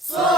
So